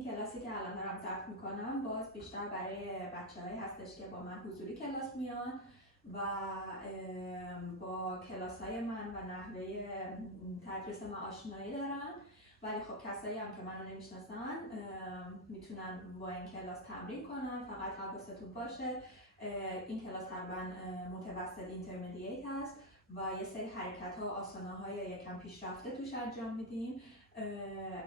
این کلاسی که الان دارم ضبط میکنم باز بیشتر برای بچه‌هایی هستش که با من حضوری کلاس میان و با کلاس‌های من و نحوه تدریس من آشنایی دارن، ولی خب کسایی هم که منو نمیشناسن میتونن با این کلاس تمرین کنن. فقط حواستون باشه این کلاس تقریبا متوسط اینترمدییت هست و یه سری حرکت ها و آسانه های یکم پیشرفته توش انجام میدیم.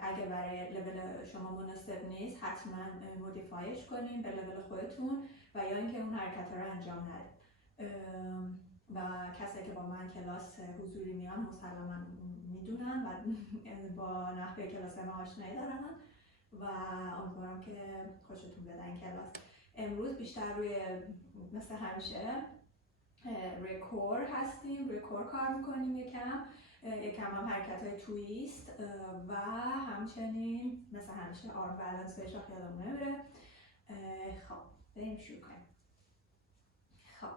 اگه برای لول شما مناسب نیست حتما مودیفایش کنین به لول خودتون و یا اینکه اون حرکت ها رو انجام ندید. و کسایی که با من کلاس حضوری میان مسلما میدونن و با نحوه کلاس ما آشنایی دارن و امیدوارم که خوشتون بیاد این کلاس. امروز بیشتر روی مثل همیشه روی کور هستیم، روی کور کار میکنیم یکم هم حرکت های تویست و همچنین مثل همیشه آر بالانس بهش یادم نمیره. خب بریم شروع کنیم. خب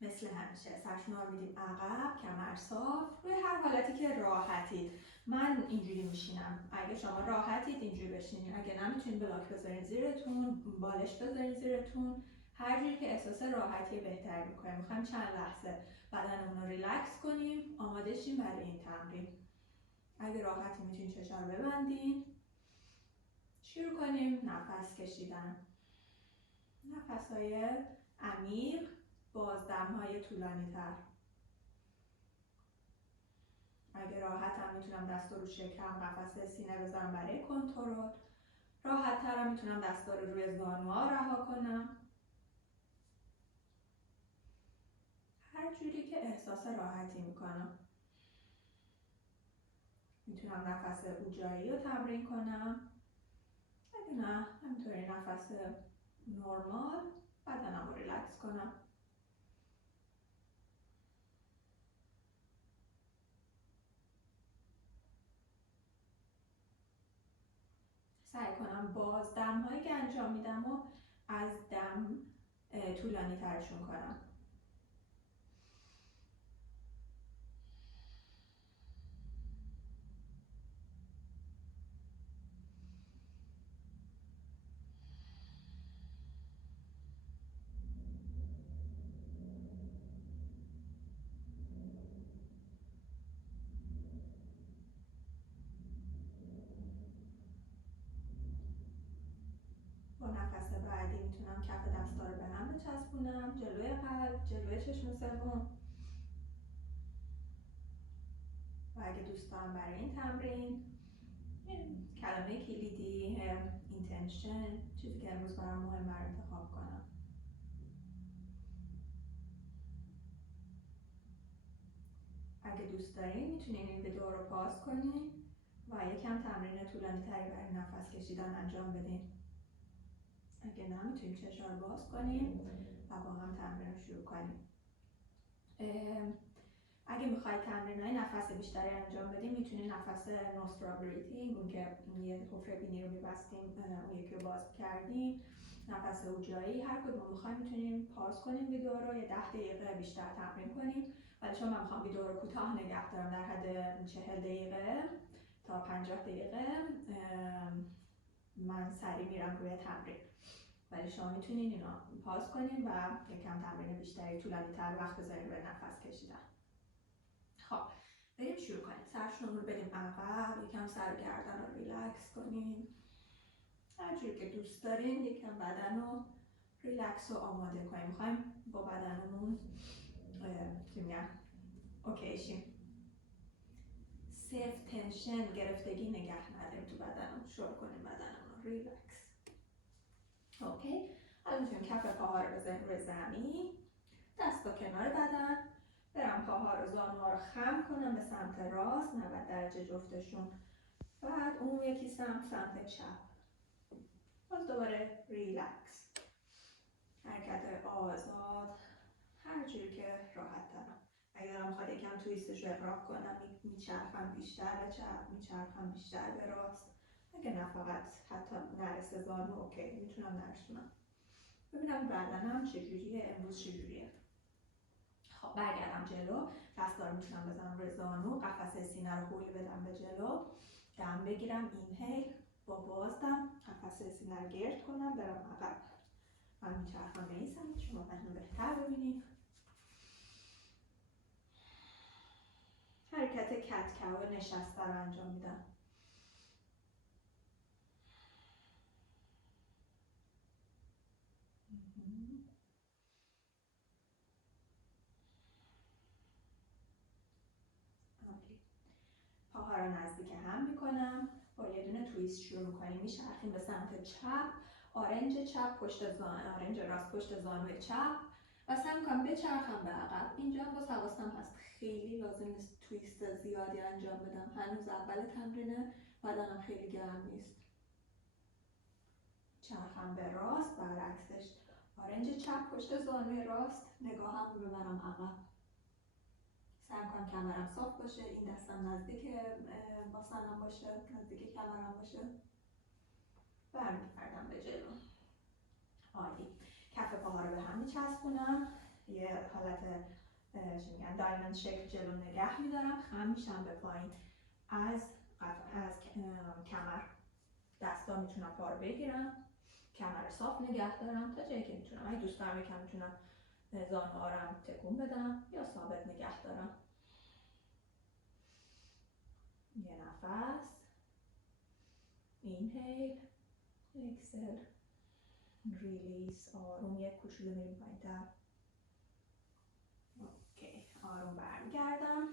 مثل همیشه سرشون رو میدیم عقب، کمر صاف، روی هر حالتی که راحتید. من اینجوری میشینم، اگه شما راحتید اینجوری بشینید، اگه نمیتونید بلاک بذارین زیرتون، بالش بذارین زیرتون، هر جوری که احساس راحتی بهتر میکنه. میخوایم چند لحظه بدنمون رو ریلکس کنیم، آماده شیم برای این تمرین. اگه راحتی میتونید چشا رو ببندین. شروع کنیم نفس کشیدن. نفس‌های عمیق، بازدم‌های طولانی تر. اگه راحتم میتونم دست رو شکم قفسه سینه بذارم برای کنترل. راحت ترم میتونم دستا رو روی زانوها رها کنم. هر جوری که احساس راحتی میکنم. میتونم نفس اوجایی رو تمرین کنم. اگه نه همینطوری نفس نرمال بدنم رو ریلکس کنم. سعی کنم بازدم هایی که انجام میدم و از دم طولانی ترشون کنم. با نفس بعدی میتونم کف دستا رو به هم بچسبونم، جلوی قلب، جلوی چشم سوم. و اگه دوست دارم برای این تمرین کلمه کلیدی اینتنشن، چیزی که امروز برام مهمه رو انتخاب کنم. اگه دوست دارین میتونین این ویدیو رو پاس کنین و یکم تمرین طولانی تری برای نفس کشیدن انجام بدین. اگه نه میتونیم چشا رو باز کنیم و با هم تمرین رو شروع کنیم. اگه میخواید تمرین‌های نفس بیشتری انجام بدیم میتونید نفس نوسترال بریتینگ، اون که یه حفره بینی رو میبستیم اون یکی رو باز کردیم، نفس اوجایی، هر کدوم میخوایم میتونیم پاس کنیم ویدیو رو یه 10 دقیقه بیشتر تمرین کنیم. ولی چون من میخوام ویدیو رو کوتاه نگه دارم در حد 40 دقیقه تا 50 دقیقه من سریع میرم روی تمرین. ولی شما میتونین اینا پاس کنین و یکم تمرین بیشتری طولانی تر وقت بذارین روی نفس کشیدن. خب بریم شروع کنیم. سرشون رو بدیم عقب، یکم سر و گردن رو ریلکس کنیم. هر جوری که دوست دارین یکم بدن رو ریلکس و آماده کنیم. میخوایم با بدنمون چی میگم اوکی شیم. سلف تنشن، گرفتگی نگه نداریم تو بدنمون. شروع کنیم بدنمون رو ریلکس. اوکی. حالا میتونیم کف پاها رو بذاریم روی زمین، دستا کنار بدن، برم پاها رو زانوها رو خم کنم به سمت راست 90 درجه جفتشون. بعد اون یکی سمت چپ. باز دوباره ریلکس. حرکت آزاد هر جوری که راحت ترم. اگر میخواد یکم تویستش رو اقراق کنم میچرخم بیشتر به چپ، میچرخم بیشتر به راست. اگه نه فقط حتی نرسه زانو اوکی، میتونم نرسونم. ببینم بدنم چجوریه، امروز چجوریه. خب برگردم جلو، دستا رو میتونم بزنم روی زانو، قفسه سینه رو هول بدم به جلو، دم بگیرم، اینهیل، با بازدم نفس سینه رو گرد کنم برم عقب. من میچرخم به این سمت، شما منو بهتر ببینید. حرکت کت کو نشسته رو انجام میدم. پاها رو نزدیک هم میکنم. با یه دونه تویست شروع میکنیم. میچرخیم به سمت چپ. آرنج چپ پشت زانو، آرنج راست پشت زانوی چپ و سعی میکنم بچرخم به عقب. اینجا هم باز حواسم هست خیلی لازم نیست تویست زیادی انجام بدم. هنوز اول تمرینه، بدنم خیلی گرم نیست. چرخم به راست، برعکسش آرنج چپ پشت زانوی راست، نگاهم رو ببرم عقب. سعی کنم کمرم صاف باشه، این دستم نزدیک باسنم باشه، نزدیک کمرم باشه. برمیگردم به جلو. عالی. کف پاها رو به هم میچسبونم. یه حالت چی میگن دایموند شکل جلو نگه میدارم. خم میشم به پایین. از کمر دستا میتونم پا رو بگیرم، کمر صاف نگه دارم تا جایی که میتونم. اگه دوست دارم یکم میتونم زانوها رو تکون بدم یا ثابت نگه دارم. یه نفس، اینهیل، اکسل، ریلیز. آروم یک کوچولو میریم پایین‌تر. اوکی، آروم برمیگردم.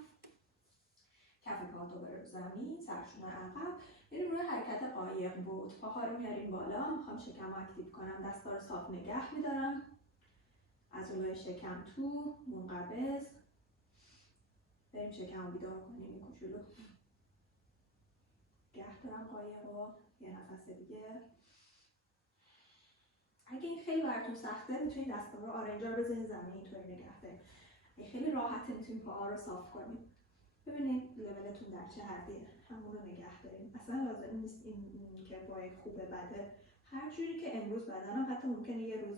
کف پا دوباره رو زمین، سرشونه عقب. میریم روی حرکت قایق بود. پاها رو میاریم بالا. میخوام شکم رو اکتیو کنم. دستا رو صاف نگه میدارم. عضلای شکم تو، منقبض. بریم شکم رو بیدار کنیم این کوچولو. نگه دارم قایق رو. یه نفس دیگه. اگه این خیلی براتون سخته میتونید دستا رو آرنجا رو بزنید زمین، اینطوری نگه دارید. اگه خیلی راحته میتونید پاها رو صاف کنید. ببینید لولتون در چه حدیه، همون رو نگه داریم. اصلا لازم نیست این که پای خوبه بده، هر جوری که امروز بدنم، حتی ممکنه یه روز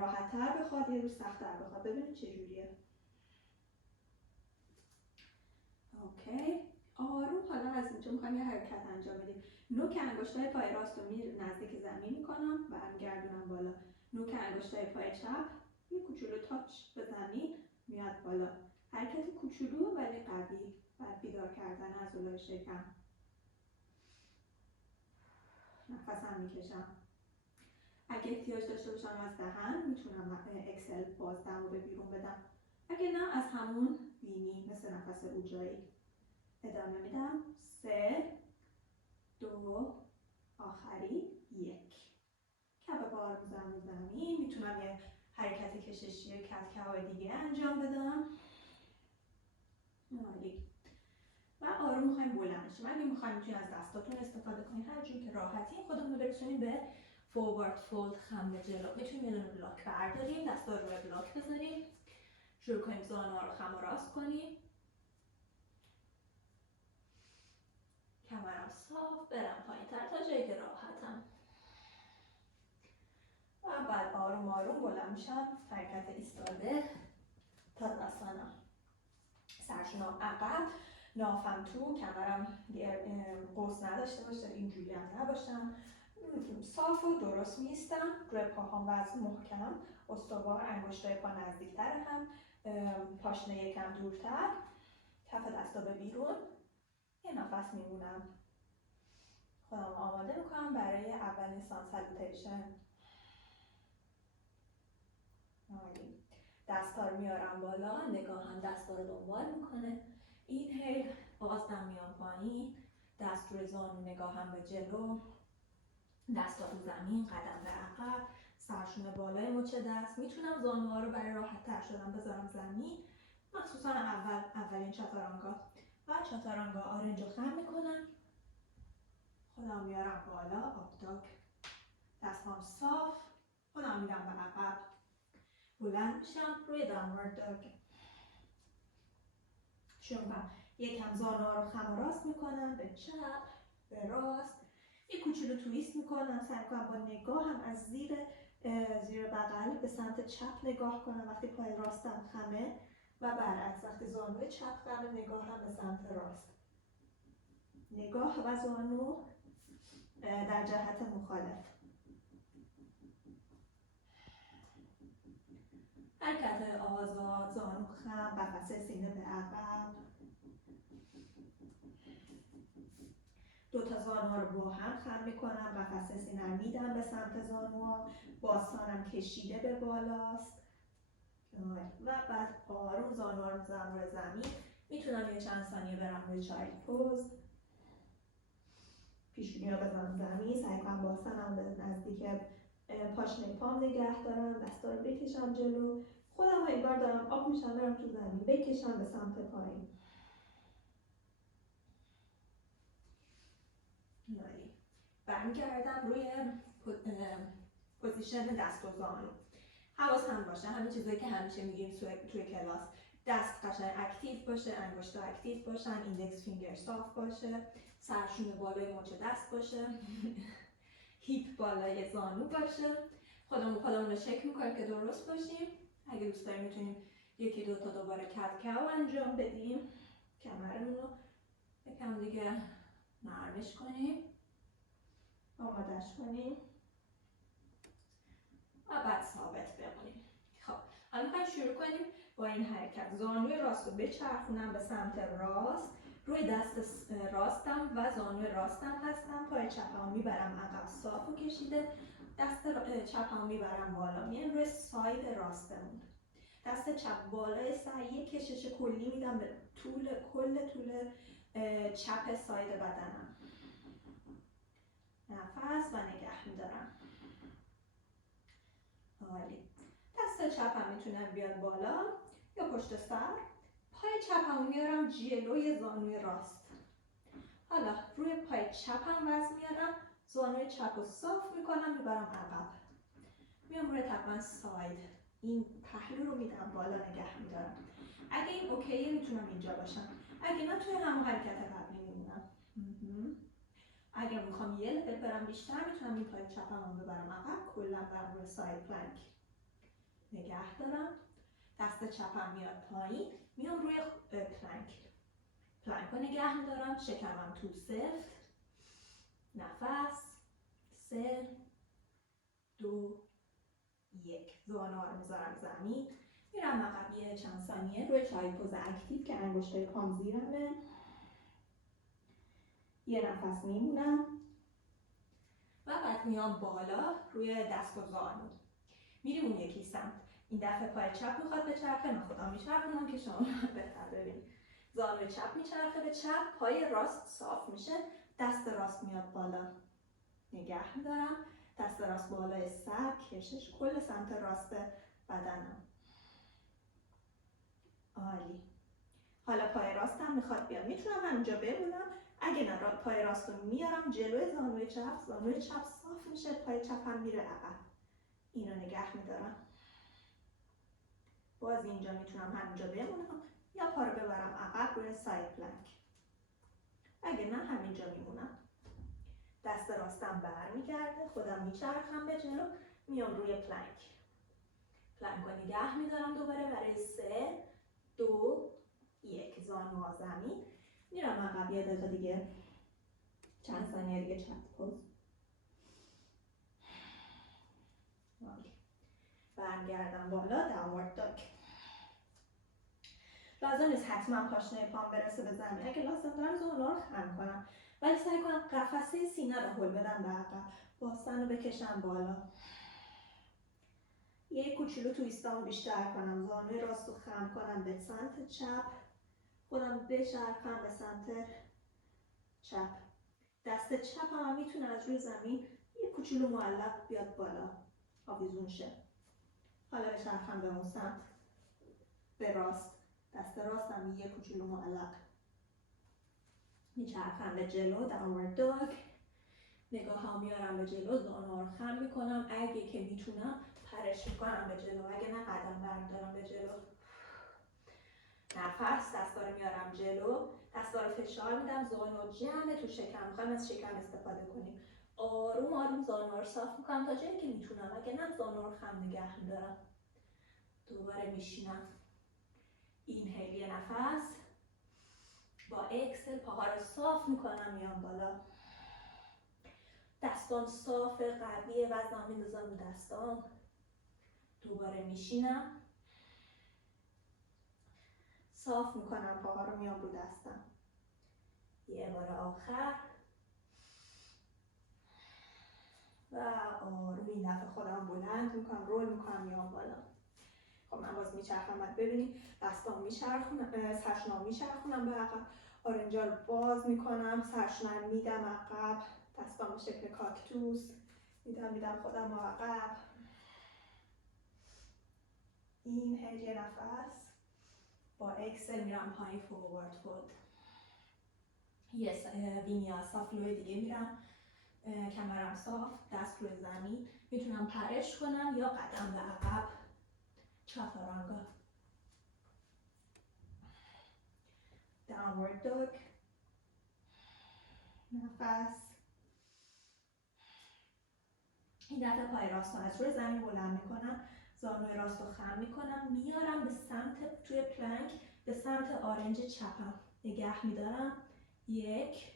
راحت‌تر بخواد یه روز سخت‌تر بخواد. ببینید چه جوریه. اوکی، آروم. حالا از اینجا می‌خوایم یه حرکت انجام بدیم. نوک انگشتای پای راست رو نزدیک زمین می‌کنم، برمیگردونم بالا. نوک انگشتای پای چپ یه کوچولو تاچ به زمین میاد بالا. حرکت کوچولو ولی قوی برای بیدار کردن عضلای شکم. نفسم میکشم. اگه احتیاج داشته باشم از دهن میتونم اکسل بازدم رو به بیرون بدم. اگه نه از همون بینی مثل نفس اوجایی ادامه میدم. 3 2 آخری 1. کف پا رو میذارم رو زمین. میتونم یه حرکت کششی کتک‌های دیگه انجام بدم. عالی. و آروم میخوایم بلند شیم. اگه میخوایم میتونید از دستاتون استفاده کنید، هر جوری که راحتی خودمون رو برسونیم به فوروارد فولد، خم به جلو. میتونیم یه دونه بلاک برداریم، دستا رو روی بلاک بذاریم، شروع کنیم زانوها رو خم و راست کنیم. کمرم صاف، برم پایین‌تر تا جایی که راحتم. و بعد آروم آروم بلند میشم. حرکت ایستاده تا دستانم. سرشونم عقب، نافم تو، کمرم قوس نداشته باشه، اینجوری هم نباشم. صاف و درست میستم. روی پاهام وزن محکم، استوار، انگشتای پا نزدیکتر هم، پاشنه یکم دورتر، کف دستا به بیرون. یه نفس میمونم. خودم آماده میکنم برای اولین سان سالوتیشن. دستا رو میارم بالا، نگاهم دستا رو دنبال میکنه. اینهیل، بازدم میام پایین، دست روی زانو، نگاهم به جلو، دستا رو زمین، قدم به عقب، سرشونه بالای مچ دست. میتونم زانوها رو برای راحت تر شدن بذارم زمین، مخصوصا اولین چاتارانگا. و چاتارانگا آرنج رو خم میکنم، خودم میارم بالا، آبداگ، دستام صاف، خودم میرم به عقب، بلند میشم روی داونورد داگ. شروع کنم یکم زانوها رو خم و راست میکنم، به چپ، به راست، یه کوچولو تویست میکنم. سعی کنم با نگاهم از زیر بغل به سمت چپ نگاه کنم وقتی پای راستم خمه، و برعکس وقتی زانوی چپ خمه نگاهم به سمت راست. نگاه و زانو در جهت مخالف. حرکت آزاد، زانو خم، قفسه سینه به عقب. دو تا زانوها رو با هم خم میکنم، قفسه سینه رو میدم به سمت زانوها، باستانم کشیده به بالاست و بعد آروم زانوها رو میذارم روی زمین. میتونم یه چند ثانیه برم روی چایلد پوز، پیشونی رو بزنم زمین، سعی کنم باستانم به نزدیک پاشنه پام نگه دارم، دستا رو بکشم جلو، خودم این بار دارم آب میشم برم تو زمین، بکشم به سمت پایین. برمیگردم روی پوزیشن دست و زانو. حواسم باشه همین چیزایی که همیشه میگیم توی کلاس، دست قشنگ اکتیو باشه، انگشتا اکتیو باشن، ایندکس فینگر صاف باشه، سرشون بالای مچ دست باشه، هیپ بالای زانو باشه. خودمون رو چک میکنیم که درست باشیم. اگه دوست داریم میتونیم یکی دو تا دوباره کت کاو انجام بدیم، کمرمون رو یکم دیگه نرمش کنیم، آمادش کنیم و بعد ثابت بمونیم. خب حالا میخوایم شروع کنیم با این حرکت. زانوی راست رو بچرخونم به سمت راست، روی دست راستم و زانوی راستم هستم، پای چپم میبرم عقب صاف و کشیده، دست چپم میبرم بالا، میام روی ساید راستمون. دست چپ بالای سر، یک کشش کلی میدم به کل طول چپ ساید بدنم. نفس و نگه میدارم. عالی. دست چپم میتونه بیاد بالا یا پشت سر. پای چپم میارم جلوی زانوی راست. حالا روی پای چپم وزن میارم، زانوی چپ رو صاف میکنم، میبرم عقب. میام روی تقریبا ساید، این پهلو رو میدم بالا، نگه میدارم. اگه این اوکیه میتونم اینجا باشم، اگه نه توی همون حرکت قبلی میمونم. اگر میخوام یه لول برم بیشتر میتونم این پای چپم رو ببرم عقب، کلا برم روی ساید پلنک نگه دارم. دست چپم میاد پایین، میام روی پلنک رو نگه میدارم، شکمم تو سفت. نفس 3 2 1. زانوها رو میذارم زمین، میرم عقب یه چند ثانیه روی چایلد پوز اکتیو که انگشتای پام زیرمه. یه نفس میمونم و بعد میام بالا روی دست و زانو. میریم اون یکی سمت. این دفعه پای چپ میخواد به چرخه، من خودم میچرخونم که شما بهتر ببینید. زانوی چپ میچرخه به چپ، پای راست صاف میشه، دست راست میاد بالا، نگه میدارم. دست راست بالای سر، کشش کل سمت راست بدنم. عالی. حالا پای راستم میخواد بیاد، میتونم همینجا بمونم. اگه نه پای راست رو میارم جلوی زانوی چپ صاف میشه، پای چپم میره عقب. اینو نگه میدارم. باز اینجا میتونم همینجا بمونم یا پا رو ببرم عقب روی ساید پلنک. اگه نه همینجا میمونم. دست راستم برمیگرده، خودم میچرخم به جلو، میام روی پلنک رو نگه میدارم دوباره برای 3 2 1. زانوها زمین، میرم عقب یه دقیقه دیگه، چند ثانیه دیگه چند پوز. برگردم بالا، داونورد داگ. لازم نیست حتما پاشنه پام برسه به زمین، اگه لازم دارم زانوها رو خم کنم، ولی سعی کنم قفسه سینه رو هل بدم به عقب، باستن رو بکشم بالا. یه کوچولو تویستامو بیشتر کنم، زانوی راست رو خم کنم به سمت چپ، خودم بچرخم به سمت چپ. دست چپ هم میتونه از روی زمین یه کوچولو معلق بیاد بالا، آویزون شه. حالا بچرخم به اون سمت، به راست. دست راستم یه کوچولو معلق، میچرخم به جلو، داونورد داگ. نگاه ها میارم به جلو، زانوها رو خم میکنم، اگه که میتونم پرش میکنم به جلو، اگه نه قدم بردارم به جلو. نفس، دستا رو میارم جلو، دستا رو فشار میدم، زانو جمع تو شکم، میخوایم از شکم استفاده کنیم. آروم آروم زانوها رو صاف میکنم تا جایی که میتونم، اگه نه زانوها رو خم نگه میدارم. دوباره میشینم. اینهیل یه نفس، با اکسل پاها رو صاف میکنم، میام بالا. دستام صاف قویه، وزنم میندازم رو دستام. دوباره میشینم، صاف میکنم پاها رو، میام رو دستم. یه بار آخر و آروم این دفعه خودم بلند میکنم، رول میکنم، میام بالا. خب من باز میچرخم، بعد ببینید دستام میچرخونم، سرشونم میچرخونم به عقب، آرنجا رو باز میکنم، سرشونم میدم عقب، دستام به شکل کاکتوس میدم خودم عقب. این یه نفس، با اکسل میرم پایین، فوروارد فولد. یه وینیاسا فلوی دیگه میرم، کمرم صاف، دست روی زمین، میتونم پرش کنم یا قدم به عقب، چاتورانگا. داونورد دوگ، نفس. این دفعه پای راست رو از روی زمین بلند میکنم، زانوی راست رو خم میکنم، میارم به سمت توی پلنک، به سمت آرنج چپم نگه میدارم. 1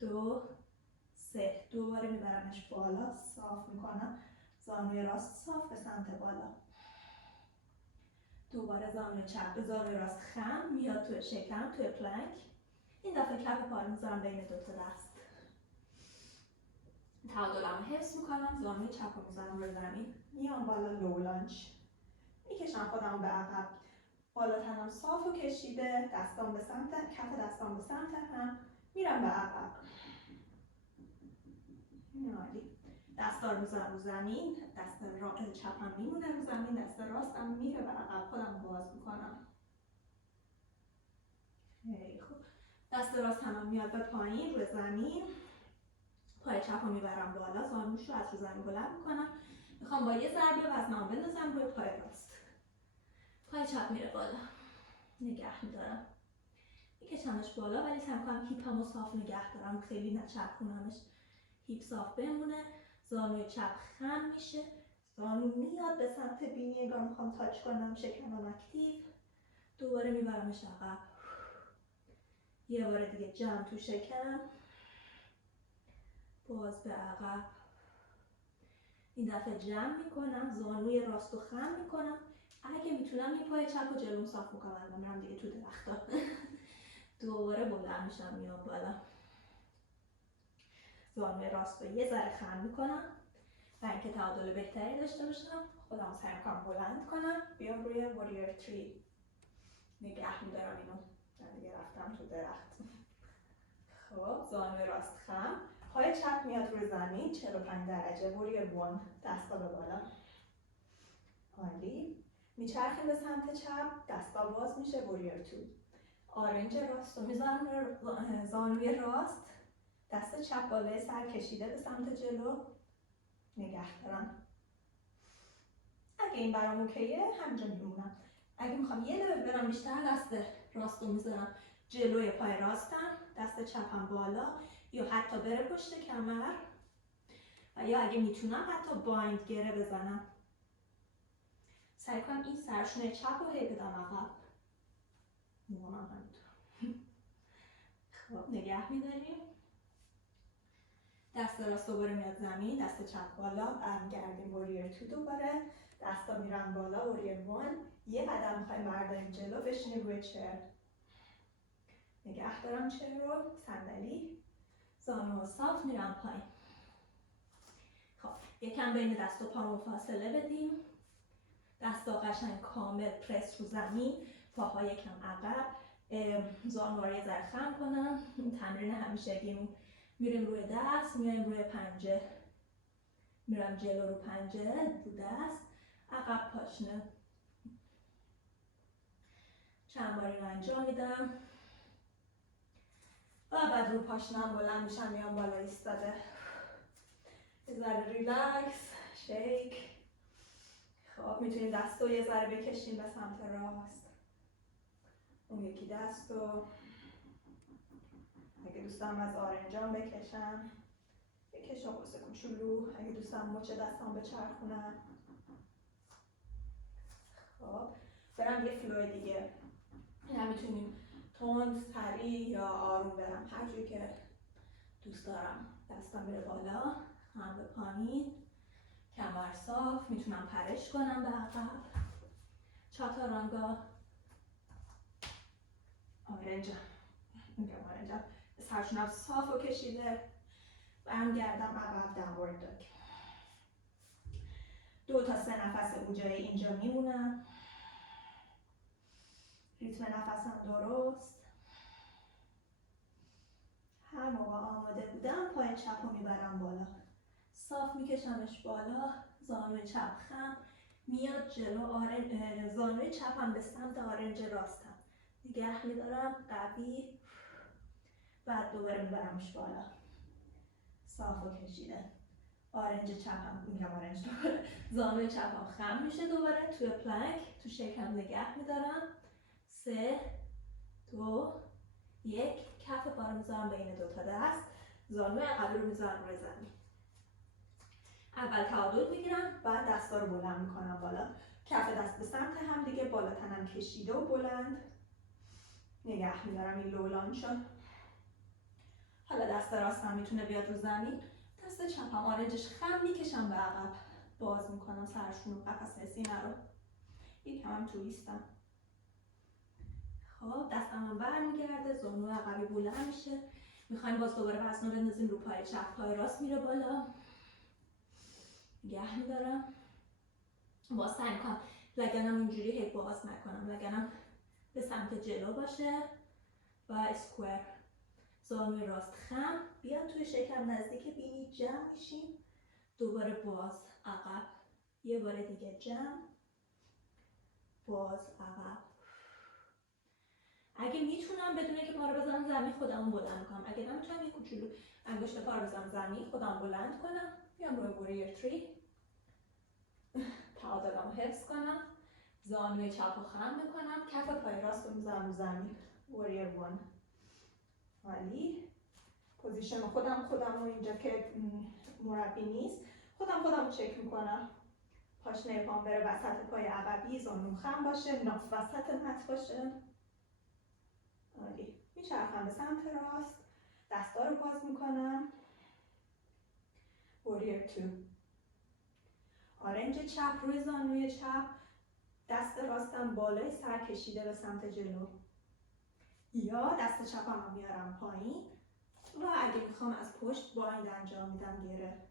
2 3. دوباره میبرمش بالا، صاف میکنم، زانوی راست صاف به سمت بالا. دوباره زانوی چپ به زانوی راست خم، میاد توی شکم، توی پلنک. این دفعه کف پا رو میذارم بین دوتا دست، تعادلم رو حفظ میکنم، زانوی چپ رو میذارم روی زمین، میام بالا، لو لانچ. میکشم خودم به عقب، بالا تنم صاف و کشیده، دستام به سمت، کف دستام به سمت هم، میرم به عقب. عالی. دستا رو میذارم رو زمین، دست چپم میمونه رو زمین، دست راستم میره به عقب، خودم باز میکنم. خیلی خوب. دست راست هم میاد به پایین روی زمین، پای چپ رو میبرم بالا، زانوش رو از رو زمین بلند میکنم، میخوام با یه ضربه وزنم بندازم روی پای راست. پای چپ میره بالا، نگه میدارم، میکشمش بالا، ولی سعی میکنم هیپمو صاف نگه دارم، خیلی نچرخونمش، هیپ صاف بمونه. زانوی چپ خم میشه، زانو میاد به سمت بینی، انگار میخوام تاچ کنم، شکمم اکتیو. دوباره میبرمش عقب، یه بار دیگه جمع تو شکم، باز به عقب. این دفعه جمع میکنم، زانوی راست رو خم میکنم، اگه میتونم این پای چپ رو جلوم صاف میکنم، میرم دیگه تو درختا. دوباره بلند میشم، میام بالا، زانوی راست رو یه ذره خم میکنم و اینکه تعادل بهتری داشته باشم، خودم سعی میکنم بلند کنم، بیام روی واریر 3. نگه میدارم اینو، دیگه رفتم تو درخت. خب زانوی راست خم، پای چپ میاد روی زمین، 45 درجه، واریر 1، دستا به بالا. عالی. میچرخیم به سمت چپ، دستا باز میشه، واریر 2. آرنج راست رو میذارم روی زانوی راست، دست چپ بالای سر کشیده به سمت جلو، نگه دارم. اگه این برام اوکیه همینجا میمونم. اگه میخوام یه لول برم بیشتر، دست راست رو میذارم جلوی پای راستم، دست چپم بالا، یا حتی بره پشت کمر، و یا اگه میتونم حتی بایند گره بزنم. سعی کنم این سرشونه چپ رو هی بدم عقب، میمونم همینطور. خب نگه میداریم، دست راست دوباره میاد زمین، دست چپ بالا، برمیگردیم واریر 2. دوباره دستا میرن بالا، واریر 1. یه قدم میخوایم برداریم جلو، بشینیم روی چر، نگه دارم چر رو، صندلی، زانو صاف، میرم پایین. خب یکم بین دست و پامو فاصله بدیم، دستا قشنگ کامل پرس رو زمین، پاها یکم عقب، زانو رو یه ذره خم کنم. این تمرین همیشگی، میریم روی دست، میایم روی پنجه، میرم جلو رو پنجه، رو دست، عقب پاشنه. چند بار اینو انجام میدم و بعد رو پاشنم بلند میشم، میام بالا ایستاده، یه ذره ریلکس، شیک. خب میتونید دست رو یه ذره بکشین به سمت راست، اون یکی دست رو اگه دوستم از آرنجام بکشم، بکشم واسه کوچولو، اگه دوستم مچ دستام بچرخونم. خب برم یه فلو دیگه، این میتونیم تند، سریع یا آروم برم، هر جوری که دوست دارم. دستم میره بالا، هم به پایین، کمر صاف، میتونم پرش کنم به عقب. چاتارانگا. آرنجم، سرشونم صاف و کشیده، برمیگردم عقب، داونورد داگ. 2 تا 3 نفس اونجای اینجا میمونم. ریتم نفسم درست. هر موقع آماده بودم پای چپ رو میبرم بالا، صاف میکشمش بالا، زانوی چپ خم میاد جلو، زانوی چپم به سمت آرنج راستم نگه میدارم قوی، بعد دوباره میبرمش بالا، صاف و کشیده. آرنج چپم، میگم آرنج دوباره، زانوی چپم خم میشه دوباره توی پلنک، تو شکم نگه میدارم. 3 2 1 کف پا رو میذارم بین 2 تا دست، زانوی عقب رو میذارم روی زمین. اول تعادل میگیرم، بعد دستا رو بلند میکنم بالا، کف دست به سمت هم دیگه، بالا تنم کشیده و بلند نگه میدارم. این لولان شد. حالا دست راستم میتونه بیاد رو زمین، دست چپم آرنجش خم میکشم به عقب، باز میکنم سرشون و قفسه سینه رو، یکم هم تویستم. خب دستم هم برمیگرده، زانو عقبی بلند میشه، میخوایم باز دوباره وزن رو بندازیم رو پای چپ، پای راست میره بالا، نگه میدارم. باز سعی میکنم لگنم اینجوری هی باز نکنم، لگنم به سمت جلو باشه و اسکوئر. زانوی راست خم بیاد توی شکم نزدیک بینی، جمع میشیم، دوباره باز عقب، یه بار دیگه جمع، باز عقب. اگه میتونم بدون که پا رو بزنم زمین خودمو بلند کنم، اگه نمیتونم یه کوچولو انگشت پا رو بزنم زمین خودم بلند کنم، بیام روی واریر 3، تعادلمو حفظ کنم، زانوی چپ رو خم میکنم، کف پای راست رو میذارم رو زمین، واریر 1. عالی. پوزیشن خودم رو اینجا که مربی نیست، خودم رو چک میکنم، پاشنه پام بره وسط پای عقبی، زانوم خم باشه، ناف وسط مت باشه. عالی. میچرخم به سمت راست، دستا رو باز میکنم، واریر 2. آرنج چپ روی زانوی چپ، دست راستم بالای سر کشیده به سمت جلو، یا دست چپم رو میارم پایین و اگه میخوام از پشت بایند انجام میدم، گره.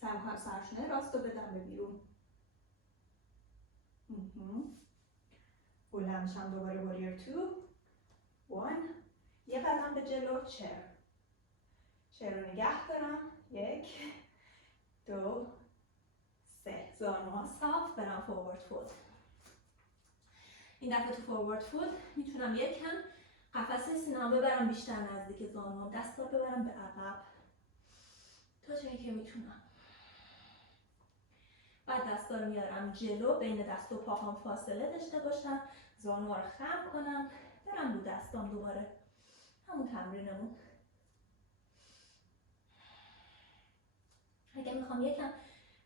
سعی میکنم سرشونه راست رو بدم به بیرون. بلند میشم دوباره واریر 2 1. یه قدم به جلو، چر رو نگه دارم، 1 2 3. زانوها صاف، برم فوروارد فولد. این دفعه تو فوروارد فولد میتونم یکم قفسه سینه‌ام ببرم بیشتر نزدیک زانوام، دستا ببرم به عقب تا جایی که میتونم. بعد دستا رو میارم جلو، بین دست و پاهام فاصله داشته باشم، زانوها رو خم کنم، برم رو دستام دوباره، همون تمرینمون. اگه میخوام یکم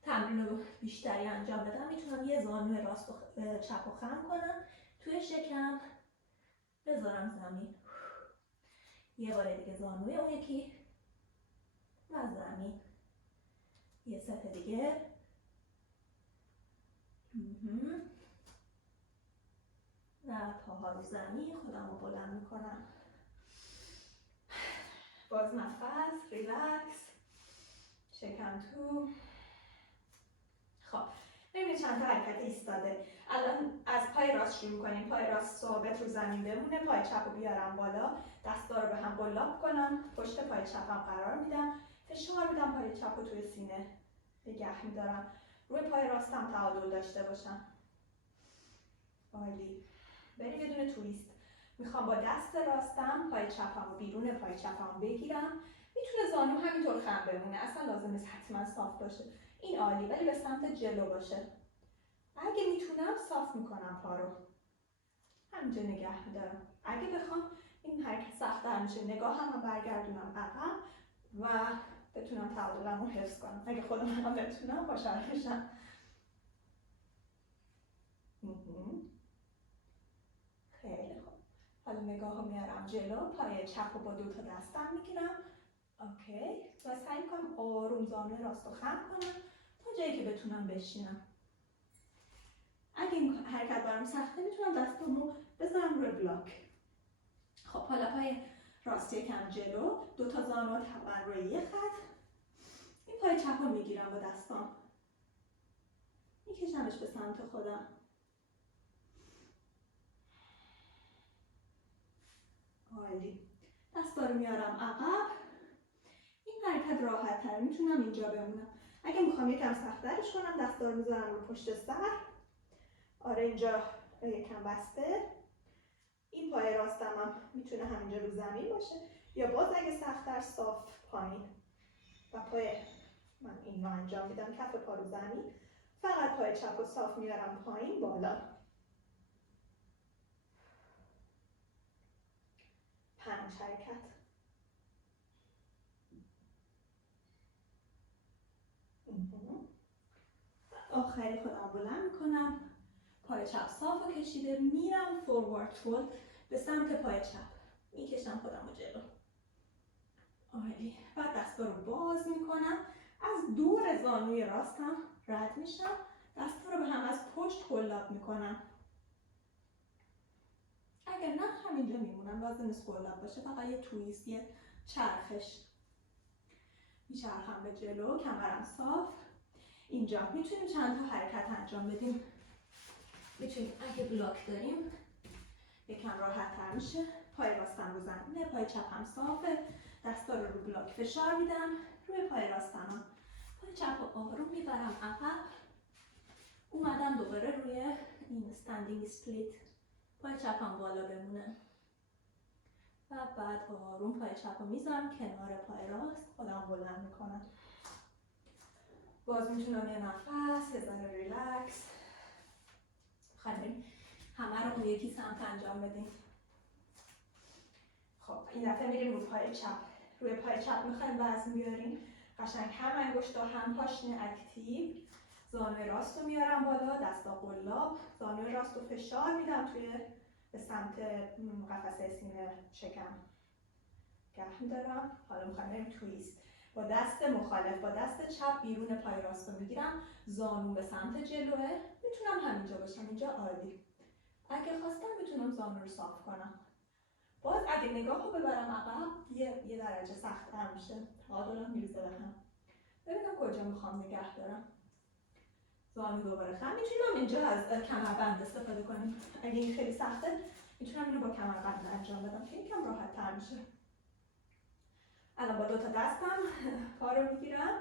تمرین رو بیشتری انجام بدم، میتونم یه زانو راست و چپ رو خم کنم، توی شکم بذارم زمین، یه بار دیگه زانوی اون یکی و زمین، یه ست دیگه. و پاها رو زمین، خودم رو بلند میکنم، باز نفس، ریلکس، شکم تو. خب ببینید چند تا حرکت ایستاده. الان از پای راست شروع کنیم، پای راست ثابت رو زمین بمونه، پای چپ رو بیارم بالا، دستا رو به هم قلاب کنم، پشت پای چپم قرار میدم، فشار میدم پای چپ رو توی سینه نگه میدارم، روی پای راستم تعادل داشته باشم. عالی. بریم یه دونه تویست. میخوام با دست راستم پای چپم رو بیرون پای چپم بگیرم، میتونه زانو همینطور خم بمونه، اصلا لازم نیست حتما صاف باشه، این عالی، ولی به سمت جلو باشه. اگه میتونم صاف میکنم پا رو، همینجا نگه میدارم. اگه بخوام این حرکت سخت‌تر میشه، نگاه هم برگردونم عقب و بتونم تعادلم رو حفظ کنم. اگه خودم هم بتونم خوشحال میشم. خیلی خوب. حالا نگاه رو میارم جلو، پای چپ رو با 2 تا دستم میگیرم، اوکی. و سعی کنم آروم زانوی راست رو خم کنم تا جایی که بتونم بشینم. اگه این حرکت برام سخته میتونم دستامو بذارم روی بلاک. خب حالا پای راست یکم جلو، 2 تا زانو تقریبا روی یه خط. این پای چپ رو میگیرم با دستام، میکشمش به سمت خودم. عالی. دستا رو میارم عقب. این حرکت راحت تره، میتونم اینجا بمونم. اگه میخوام یکم سخت‌ترش کنم دستا رو میذارم رو پشت سر. آره اینجا یکم بسته. این پای راستم هم میتونه همینجا رو زمین باشه یا باز اگه سخت‌تر صاف پایین. و پای من این رو انجام میدم کف پا رو زمین. فقط پای چپ رو صاف میارم پایین بالا. 5 حرکت. آخری خودم بلند میکنم، پای چپ صاف و کشیده میرم فوروارد فولد به سمت پای چپ، میکشم خودم رو جلو. عالی. بعد دستا رو باز میکنم، از دور زانوی راستم رد میشم، دستا رو به هم از پشت قلاب میکنم. اگر نه همینجا میمونم، لازم نیست قلاب باشه، فقط یه تویست، یه چرخش. میچرخم به جلو، کمرم صاف. اینجا میتونیم چند تا حرکت انجام بدیم. میتونیم اگه بلاک داریم یکم راحت تر میشه. پای راستم رو زمینه، پای چپم صافه، دستا رو بلاک فشار میدم روی پای راستم. پای چپ رو آروم میبرم عقب، اومدم دوباره روی این استندینگ اسپلیت، پای چپم بالا بمونه و بعد آروم پای چپ رو میذارم کنار پای راست، خودم بلند میکنم. باز میتونم یه نفس، یه ذره ریلکس. خواهیم همه رو اون یکی سمت انجام بدیم. خب این دفعه میریم روی پای چپ. روی پای چپ میخوایم وزن بیاریم. قشنگ هم انگشتا هم پاشنه اکتیو. زانوی راست رو میارم بالا، دستا قلاب. زانوی راست رو فشار میدم توی به سمت قفسه سینه شکم. گه میدارم. حالا میخوایم بریم تویست. با دست مخالف، با دست چپ بیرون پای راست رو میگیرم. زانو به سمت جلوه. میتونم همینجا باشم، اینجا عالی. اگه خواستم میتونم زانو رو صاف کنم. باز اگه نگاه رو ببرم عقب یه درجه سخت‌تر میشه. تعادلم میریزه به هم. ببینم کجا میخوام نگه دارم. زانو دوباره خم. میتونم اینجا از کمربند استفاده کنیم. اگه این خیلی سخته میتونم اینو با کمربند انجام بدم که یکم راحت تر میشه. الان با 2 تا دستم پا رو میگیرم.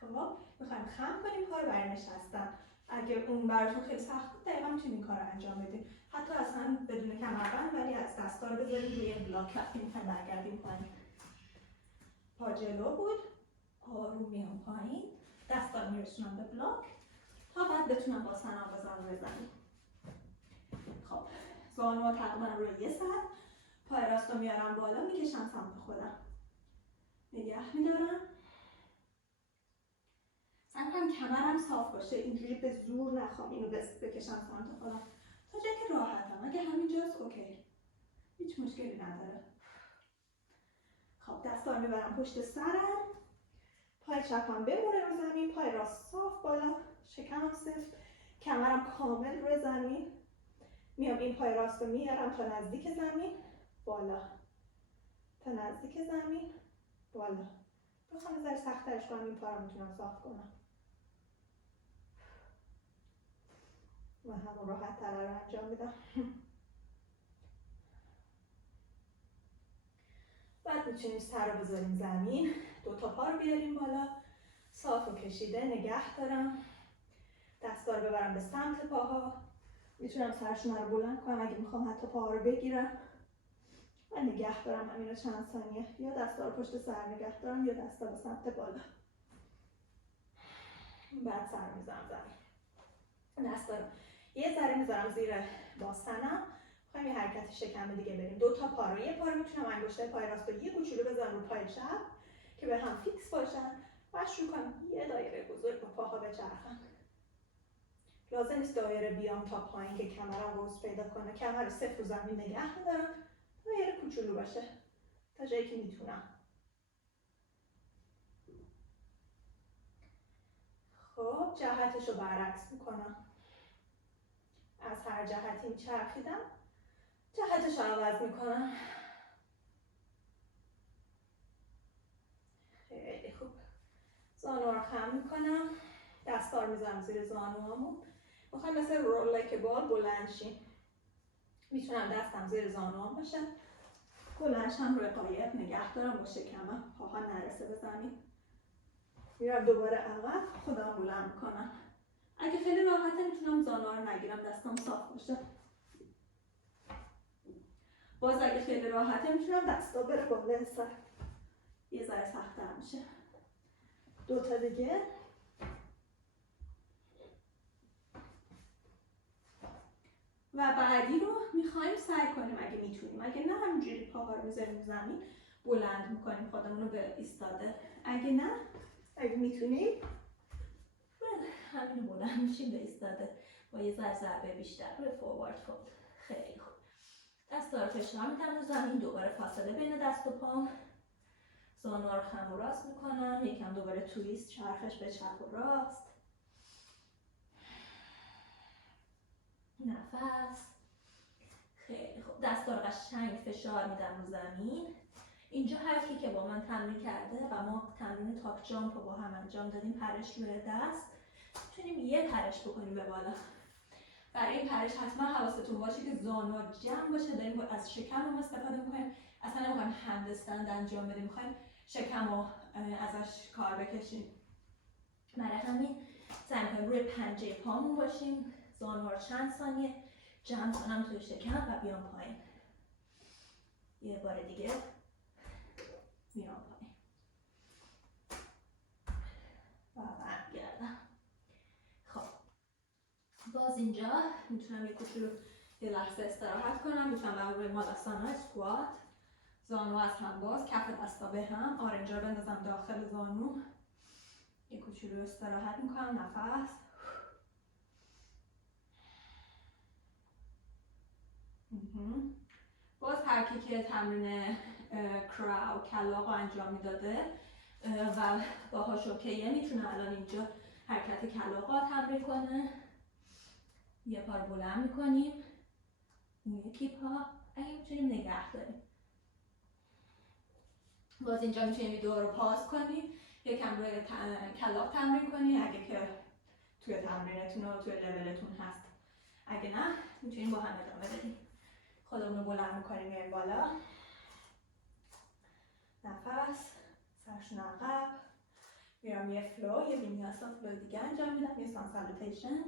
خب میخوایم خم کنیم پا رو برای نشستن. اگه اون براتون خیلی سخت بود دقیقا میتونیم این کار رو انجام بدیم. حتی اصلا بدون کمربند، ولی از دستا رو بذاریم روی بلاک وقتی میخوایم برگردیم پایین. پا جلو بود، آروم میام پایین، دستا رو میرسونم به بلاک تا بعد بتونم با سنم بزنم روی زمین. خب زانوها تقریبا روی یه سر، پای راست رو میارم بالا، میکشم سمت خودم، نگه میدارم. سعی کنم کمرم صاف باشه، اینجوری به زور نخوام اینو بکشم سمت خودم، تا جایی که راحتم. اگه همینجاست اوکی، هیچ مشکلی نداره. خب دستا رو میبرم پشت سرم، پای چپم بمونه رو زمین، پای راست صاف بالا، شکمم سفت، کمرم کامل روی زمین. میام این پای راست رو میارم تا نزدیک زمین، بالا، تا نزدیک زمین، بالا. بخوام ذره سخت‌ترش کنم این پا رو میتونم صاف کنم و همون راحت تر رو انجام میدم. بعد میتونیم سر رو بذاریم زمین، 2 تا پا رو بیاریم بالا، صاف و کشیده نگه دارم. دستا رو ببرم به سمت پاها، میتونم سرشون رو بلند کنم اگه میخوام حتی پاها رو بگیرم و نگه دارم همین رو چند ثانیه. یا دستا رو پشت سر نگه دارم یا دستا به سمت بالا. بعد سر میذارم زمین. دستا رو یه ذره میذارم زیر باسنم. میخوایم یه حرکت شکم دیگه بریم. 2 تا پا رو، یه پا رو میتونم انگشته پای راست رو یه کوچولو بذارم رو پای چپ که به هم فیکس باشن و شروع کنم یه دایره بزرگ با پاها بچرخم. لازم نیست دایره بیام تا پایین که کمرم روز پیدا کنه. کمر رو صفر رو زمین نگه میدارم، دایره کوچولو باشه تا جایی که میتونم. خب جهتش رو برعکس میکنم. از هر جهتی میچرخیدم جهتش رو عوض میکنم. خیلی خوب. زانو رو خم میکنم، دستا رو میذارم زیر زانوامون. میخوام مثل رول بال بلند شیم. میتونم دستم زیر زانوام باشه، بلندشم روی قایق نگه دارم با شکمم، پاها نرسه به زمین. میرم دوباره عقب، خودم بلند میکنم. اگه خیلی راحته میتونم زانوها رو نگیرم، دستم صاف باشه. باز اگه خیلی راحته میتونم دستا بره بالای سر، یه ذره سخت‌تر میشه. دوتا دیگه. و بعدی رو میخوایم سعی کنیم اگه میتونیم، اگه نه همینجوری پاها رو میذاریم زمین بلند میکنیم خودمون رو به ایستاده. اگه نه، اگه میتونیم همین بلند میشیم به ایستاده با یه ضربه بیشتر روی فوروارد فولد. خیلی خوب. دستا رو فشار میدم رو زمین، دوباره فاصله بین دست و پام. زانوها رو خم و راست میکنم، یکم دوباره تویست، چرخش به چپ و راست. نفس. خیلی خوب. دستا رو قشنگ فشار میدم رو زمین. اینجا هر کی که با من تمرین کرده و ما تمرین تاپ جامپ رو با هم انجام دادیم، پرش روی دست، میتونیم یه پرش بکنیم به بالا. برای این پرش حتما حواستون باشه که زانوها جمع باشه. داریم از شکم استفاده میکنیم، اصلا نمیخوایم هند استند انجام بدیم، میخوایم شکم رو ازش کار بکشیم. برای همین سعی کنیم روی پنجه پامون باشیم. زانوها رو چند ثانیه جمع کنم توی شکم و بیام پایین. یه بار دیگه میام پایین و برگردم. خب باز اینجا میتونم یه کوچولو یه لحظه استراحت کنم. میتونم برم روی مالاسانا اسکوات، زانو از هم باز، کف دستا به هم، آرنجا رو بندازم داخل زانو، یه کوچولو استراحت میکنم. نفس. باز هر کی که تمرین کراو کلاغ انجام میداده و باهاش اوکیه میتونه الان اینجا حرکت کلاغ تمرین کنه. یه پا رو بلند میکنیم، اون یکی پا اگه میتونیم نگه داریم. باز اینجا میتونیم ویدیو رو پاز کنیم، یکم روی کلاغ تمرین کنیم اگه که توی تمرینتون و توی لولتون هست. اگه نه میتونیم با هم ادامه بدیم. خودمون رو بلند میکنیم میایم بالا. نفس، سرشون عقب. میرم یه فلو، یه وینیاسا فلو دیگه انجام میدم، یه سان سالوتیشن.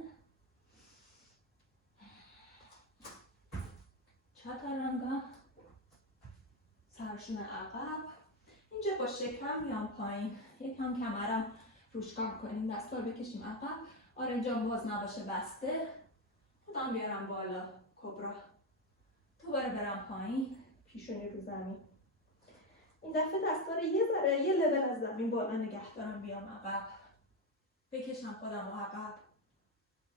چاتارانگا. سرشون عقب. اینجا با شکم میام پایین، یکم کمرم روش کار کنیم، دستا رو بکشیم عقب. آرنجام باز نباشه بسته. خودم بیارم بالا کبرا. دوباره برم پایین، پیشونی رو زمین. این دفعه دستا رو یه ذره یه لول از زمین بالا نگه دارم، بیام عقب. بکشم خودم رو عقب.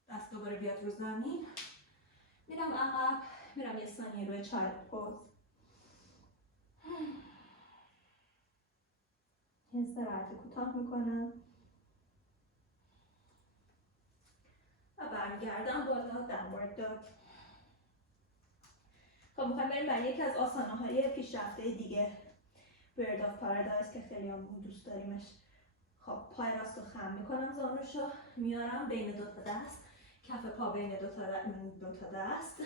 دست دوباره بیاد رو زمین. میرم عقب، میرم یه ثانیه روی چایلد پوز. یه استراحت کوتاه میکنم و برمیگردم بالا. داونورد داگ. خب میخوایم بریم برای یکی از آسانه‌های پیشرفته دیگه، برد آف پارادایس، که خیلی هم دوست داریمش. خب پای راست رو خم میکنم، زانوشو میارم بین دوتا دست، کف پا بین دوتا دست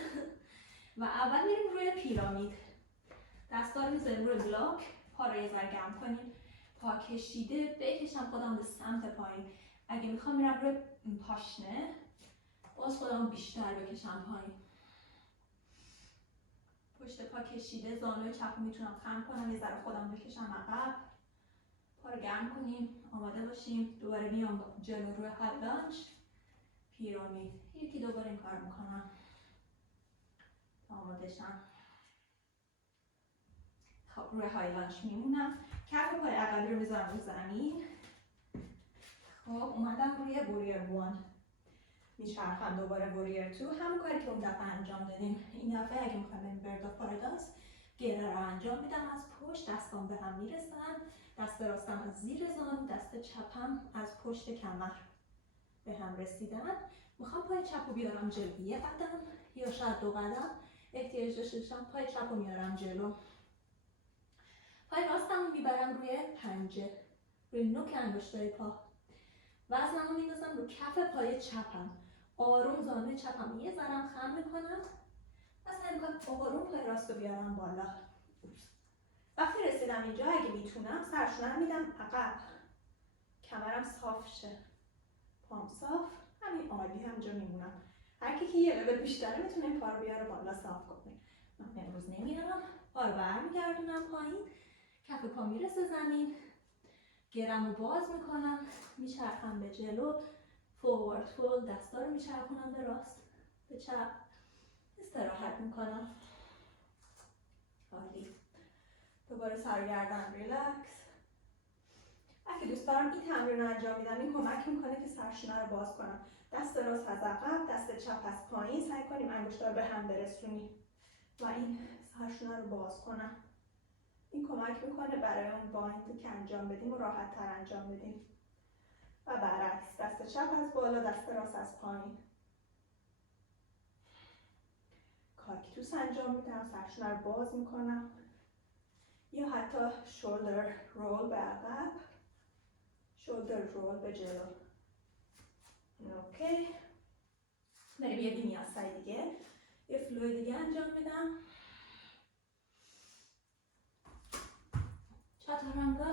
و اول میریم روی پیرامید. دستا رو میذاریم روی بلاک، پا رو یه ذره گرم کنیم، پا کشیده بکشم خودم به سمت پایین. اگه میخوام میرم روی پاشنه، باز خودم بیشتر بکشم پایین. پشت پا کشیده، زانوی چپ رو میتونم خم کنم، یه ذره خودم بکشم عقب. پا رو گرم کنیم، آماده باشیم. دوباره میام جلو روی های لانچ، پیرامید. یکی دوباره این کار میکنم تا آماده شم. خب روی های لانچ میمونم، کف پای عقبی رو میذارم رو زمین. خب اومدم روی واریر 1، میچرخم دوباره واریر 2، همون کاری که اون دفعه انجام دادیم. این دفعه اگه میخوایم بریم برد آف پارادایس، گره رو انجام میدم از پشت، دستام به هم میرسن، دست راستم از زیر زانو، دست چپم از پشت کمر. به هم رسیدن. میخوام پای چپ رو بیارم جلو، یه قدم یا شاید 2 قدم احتیاج داشته باشم. پای چپ رو میارم جلو، پای راستم رو میبرم روی پنجه، روی نوک انگشتای پا. وزنم رو میندازم رو کف پای چپم، آروم زانوی چپم یه ذرم خم میکنم و سعی میکنم آروم پای راست رو بیارم بالا. وقتی رسیدم اینجا اگه میتونم سرشونه رو میدم عقب، کمرم صاف شه، پام صاف، همین عالی همجا میمونم. هر کی که یه لول بیشتره میتونه این پا رو بیاره بالا صاف کنه. من امروز نمیارم، پا رو برمیگردونم پایین، کف پا میرسه زمین، گرم رو باز میکنم، میچرخم به جلو، فوروارد فول، دستا رو میچرخونم به راست به چپ، استراحت میکنم. عالی. دوباره سر و گردن ریلکس. اگه دوست دارم این تمرین رو انجام میدم، این کمک میکنه که سرشونه رو باز کنم. دست راست از عقب، دست چپ از پایین، سعی کنیم انگشت‌ها رو به هم برسونیم و این سرشونه رو باز کنم. این کمک میکنه برای اون بایند که انجام بدیم و راحت تر انجام بدیم. و برعکس، دست چپ از بالا، دست راست از پایین. کاکتوس انجام میدم، سرشونه رو باز میکنم، یا حتی شولدر رول به عقب، شولدر رول به جلو. اوکی. بریم یه وینیاسای دیگه، یه فلوی دیگه انجام میدم. چاتورانگا.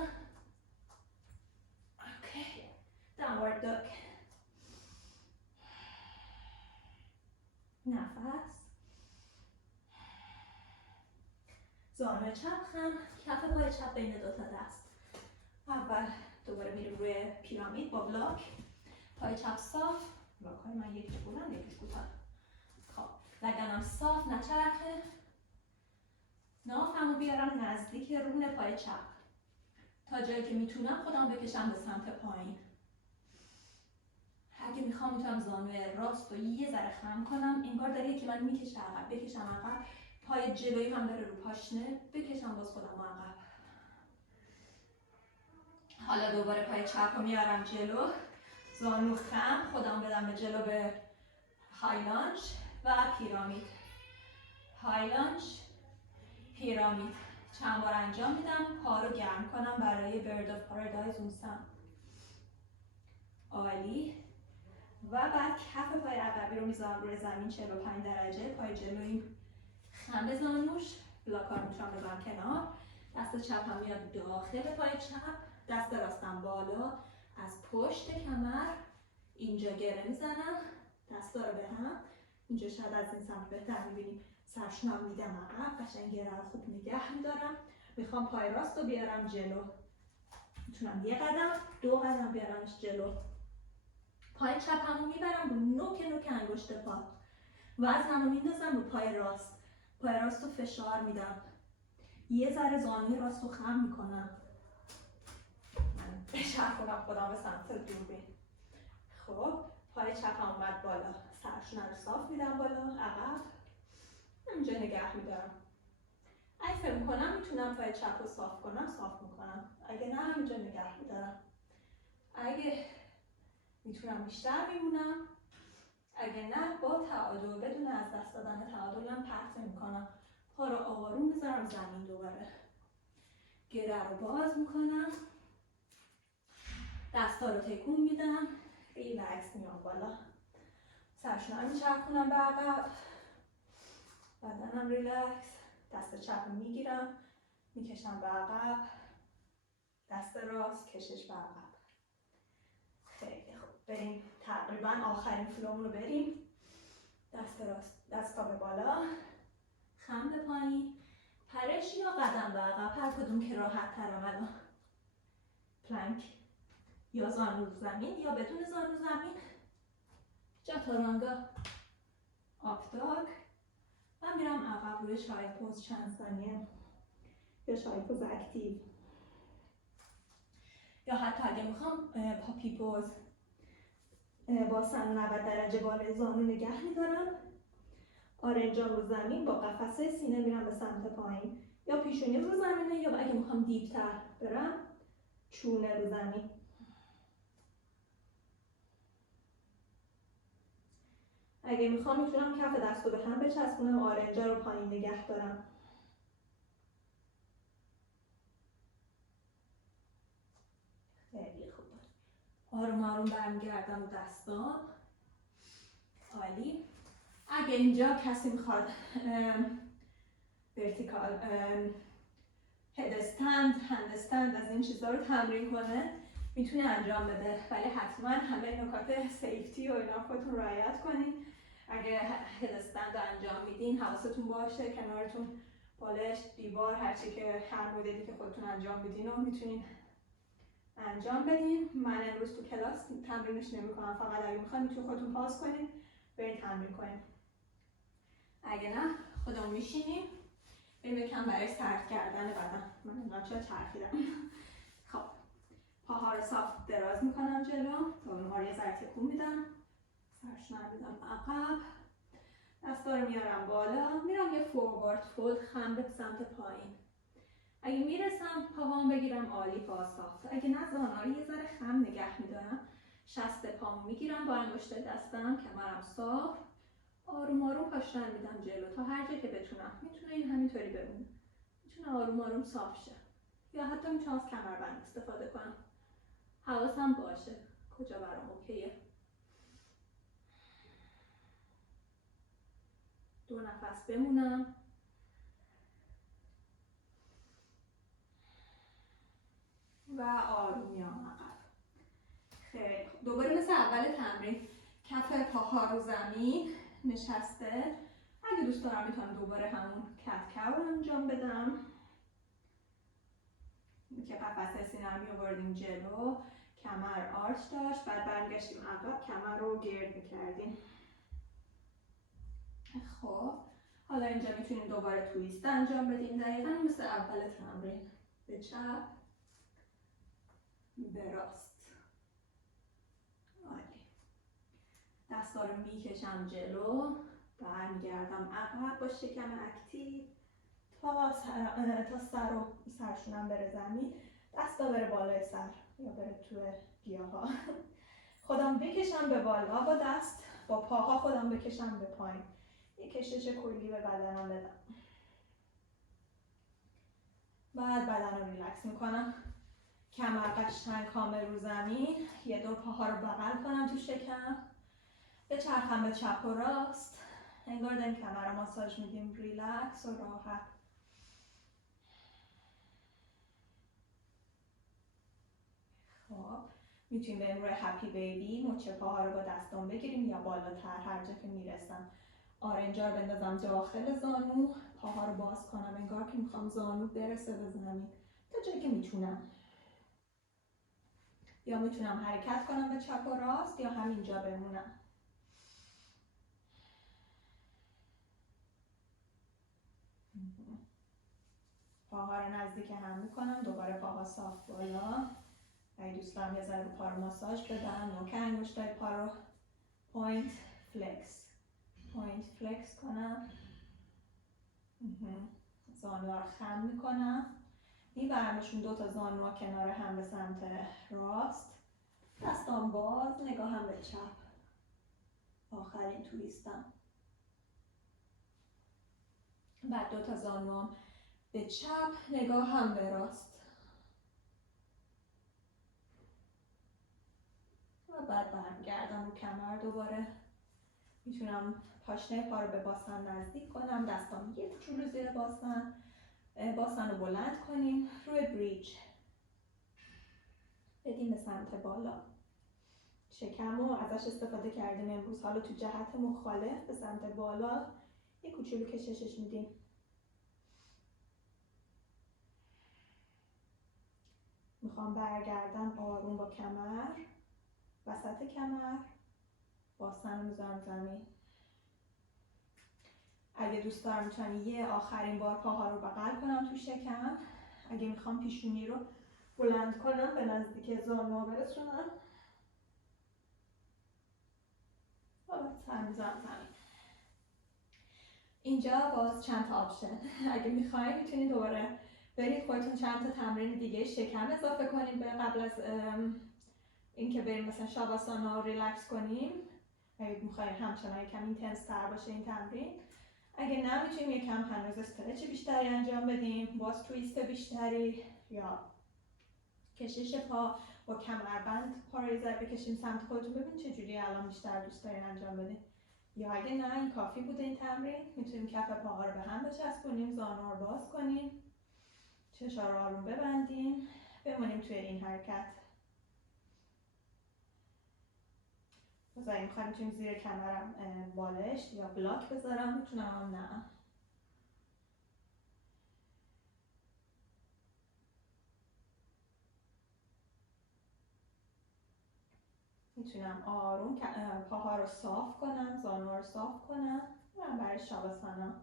اوکی. داونورد دوگ. نفس. زانو چپ خم، کف پای چپ بین 2 تا دست. اول دوباره میریم روی پیرامید با بلاک. پای چپ صاف، بلاک های من یکی بلند یکی کوتاه. خب لگنم صاف، نچرخه. نافمو بیارم نزدیک رون پای چپ، تا جایی که میتونم خودم بکشم به سمت پایین. اگه میخوام میتونم زانوی راست رو یه ذره خم کنم، انگار داره که من میکشه عقب، بکشم عقب. پای جلویی هم داره رو پاشنه، بکشم باز خودم عقب. حالا دوباره پای چپ رو میارم جلو، زانو خم، خودم بدم به جلو به های لانج و پیرامید. های لانج، پیرامید. چند بار انجام میدم، پا رو گرم کنم برای برد آف پارادایز اون سمت. عالی. و بعد کف پای عقبی رو میذارم روی زمین 45 درجه، پای جلویی خم به زانوش، بلاکار میتونم بذارم کنار. دست چپم میاد داخل پای چپ، دست راستم بالا، از پشت کمر اینجا گره میزنم، دستا رو به هم. اینجا شاید از این سمت بهتر میبینیم. سرشونم میدم عقب، قشنگ گره رو خوب نگه میدارم. میخوام پای راست رو بیارم جلو، میتونم یه قدم 2 قدم بیارمش جلو. پای چپمو میبرم رو نوک انگشت پا، وزنم رو میندازم رو پای راست، پای راست رو فشار میدم، یه ذره زانوی راست رو خم میکنم، من بچرخونم خودم به سمت دوربین. خب پای چپم اومد بالا، سرشونه رو صاف میدم بالا، عقب اینجا نگه میدارم. اگه فکر میکنم میتونم پای چپ رو صاف کنم، صاف میکنم. اگه نه همینجا نگه میدارم. اگه میتونم بیشتر میمونم، اگه نه با تعادل، بدون از دست دادن تعادلم پرت میکنم. پا رو آروم بذارم زمین، دوباره گره رو باز میکنم، دستا رو تکون میدم، ریلکس میام بالا، سرشونه رو میچرخونم به عقب، بدنم ریلکس، دست چپ رو میگیرم میکشم به عقب، دست راست کشش به عقب. خیلی خوب. بریم تقریبا آخرین فلوم رو بریم. دست راست، دستا به بالا، خم به پایین، پرش یا قدم به عقب، هر کدوم که راحت ترم الان. پلانک یا زانو زمین یا بدون زانو زمین. چاتورانگا، آپ داگ. من میرم عقب روی چای پوز چند ثانیه، یا چای پوز اکتیو، یا حتی اگه میخوام پاپی پوز با 190 درجه بالای زانو نگه میدارم. آرنجام رو زمین، با قفسه سینه میرم به سمت پایین، یا پیشونی رو زمینه، یا اگه میخوام دیپتر برم چونه رو زمین. اگه میخوام میتونم کف دستو به هم بچسبونم، آرنجا رو پایین نگه دارم. خیلی خوب. آروم آروم برمیگردم رو دستام. عالی. اگه اینجا کسی میخواد ورتیکال هد استند، هند استند، از این چیزا رو تمرین کنه میتونه انجام بده، ولی حتما همه نکات سیفتی و اینا خودتون رعایت کنین. اگه هد استند رو انجام میدین حواستون باشه کنارتون بالش، دیوار، هرچی که هر مدلی که خودتون انجام میدین رو میتونین انجام بدین. من امروز تو کلاس تمرینش نمیکنم، فقط اگه میخواین میتونین خودتون پاس کنین برین تمرین کنین. اگه نه خودمون میشینیم بریم یکم برای سرد کردن بدن. من نمیدونم چرا چرخیدم. خب پاها رو صاف دراز میکنم جلو، اونها رو یه ذره تکون میدم، سرشون رو میدم عقب، دستا رو میارم بالا، میرم یه فوروارد فولد خم به سمت پایین. اگه میرسم پاهام بگیرم عالی، پا صاف. اگه نه زانوها رو یه ذره خم نگه میدارم، شست پامو میگیرم با انگشت دستم، کمرم صاف، آروم آروم پاشنه میدم جلو تا هر جا که بتونم. میتونه این همینطوری بمونه، میتونه آروم آروم صاف شه، یا حتی میتونم از کمربند استفاده کنم. حواسم باشه کجا برام اوکیه. 2 نفس بمونم و آروم میام عقب. خیلی خوب. دوباره مثل اول تمرین کف پاها رو زمین نشسته. اگه دوست دارم میتونم دوباره همون کت کاو رو انجام بدم که قفسه سینه رو می‌آوردیم جلو، کمر آرچ داشت، بعد برمیگشتیم عقب، کمر رو گرد میکردیم. خب حالا اینجا میتونیم دوباره تویست انجام بدیم، دقیقا مثل اول تمرین، به چپ به راست. عالی. دستا رو میکشم جلو، برمیگردم عقب با شکم اکتیو تا سر و سرشونم بره زمین، دستا بره بالای سر یا بره توی گیاها. خودم بکشم به بالا با دست، با پاها خودم بکشم به پایین، یه کشش کلی به بدنم بدم. بعد بدن رو ریلکس میکنم، کمر قشنگ کامل رو زمین، یه دور پاها رو بغل کنم تو شکم، بچرخم به چپ و راست، انگار داریم کمر رو ماساژ میدیم، ریلکس و راحت. خب میتونیم بریم روی هپی بیبی، مچ پاها رو با دستام بگیریم یا بالاتر هر جا که میرسم. آرنجا رو بندازم داخل زانو، پاها رو باز کنم انگار که میخوام زانو برسه به زمین تا جایی که میتونم. یا میتونم حرکت کنم به چپ و راست یا همینجا بمونم. پاها رو نزدیک هم میکنم، دوباره پاها صاف بالا. اگه دوست دارم یه ذره رو پا رو ماساژ بدم، نوک انگشتای پا رو پوینت فلکس، پوینت فلکس کنم. زانوها رو خم میکنم، میبرمشون 2 تا زانوها کنار هم به سمت راست، دستام باز، نگاهم به چپ. آخرین تویستم. بعد 2 تا زانوام به چپ، نگاهم به راست. و بعد برمیگردم رو کمر دوباره. میتونم پاشنه پا رو به باسن نزدیک کنم، دستام یه کوچولو زیر باسن، باسن رو بلند کنیم، روی بریج بدیم به سمت بالا. شکم رو ازش استفاده کردیم امروز، حالا تو جهت مخالف به سمت بالا یه کوچولو کششش میدیم. میخوام برگردم آروم با کمر، وسط کمر، باسن رو میذارم زمین. اگه دوست دارم میتونم یه آخرین بار پاها رو بغل کنم تو شکم. اگه میخوام پیشونی رو بلند کنم به نزدیک زانوها برسونم و بعد سر میذارم زمین. اینجا باز چند تا آپشن، اگه میخواین میتونید دوباره برید خودتون چند تا تمرین دیگه شکم اضافه کنید به قبل از اینکه بریم مثلا شاواسانا رو ریلکس کنیم. اگه میخوایم همچنان یکم اینتنس تر باشه این تمرین. اگه نه میتونیم یکم هنوز استرچ بیشتری انجام بدیم، باز تویست بیشتری یا کشش پا با کمربند پا رو بکشیم سمت خودتون. ببین چجوری الان بیشتر دوست دارین انجام بدین. یا اگه نه این کافی بوده این تمرین، میتونیم کف پاها رو به هم بچسبونیم، زانو رو باز کنیم، چشا رو آروم ببندیم، بمونیم توی این حرکت. مثلا میخوایم میتونیم زیر کمرم بالشت یا بلاک بذارم، میتونم هم نه. میتونم آروم پاها رو صاف کنم، زانو رو صاف کنم. من برای شاواسانا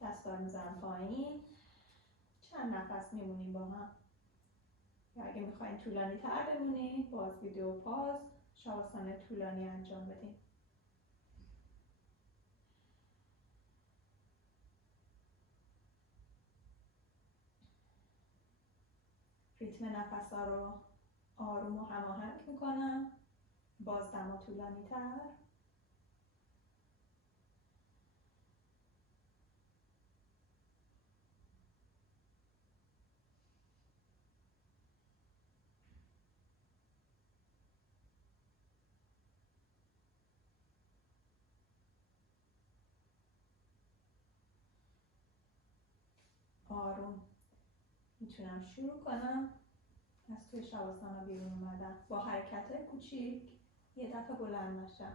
دستا رو میذارم پایین، چند نفس میمونیم با هم. یا اگه میخواین طولانی تر بمونید، باز ویدیو پاز شاواسانا طولانی انجام بدیم. ریتم نفس‌ها رو آروم و هماهنگ میکنم، باز دما طولانی تر. آروم میتونم شروع کنم از توی شاواسانا بیرون اومدن با حرکت کوچیک. یه دفعه بلند نشم،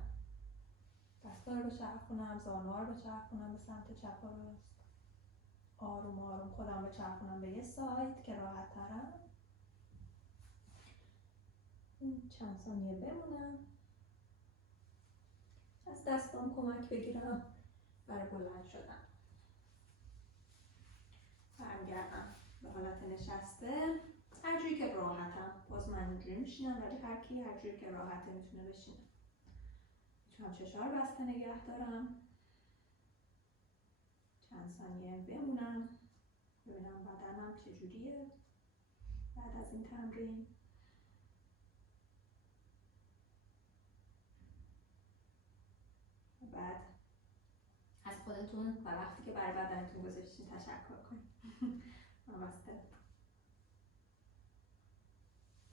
دستا رو بچرخونم، زانوها رو بچرخونم به سمت چپ و راست. آروم آروم خودم بچرخونم به یه سایت که راحت ترم. چند ثانیه بمونم، از دستام کمک بگیرم برای بلند شدن. برمیگردم به حالت نشسته، هر جوری که راحتم. باز من اینجوری میشینم، ولی هر کی هر جوری که راحته میتونه بشینه. میتونم چشا رو بسته نگه دارم، چند ثانیه بمونم ببینم بدنم چجوریه بعد از این تمرین. بعد از خودتون و وقتی که برای بدنتون گذاشتین تشکر کنید. نمسته.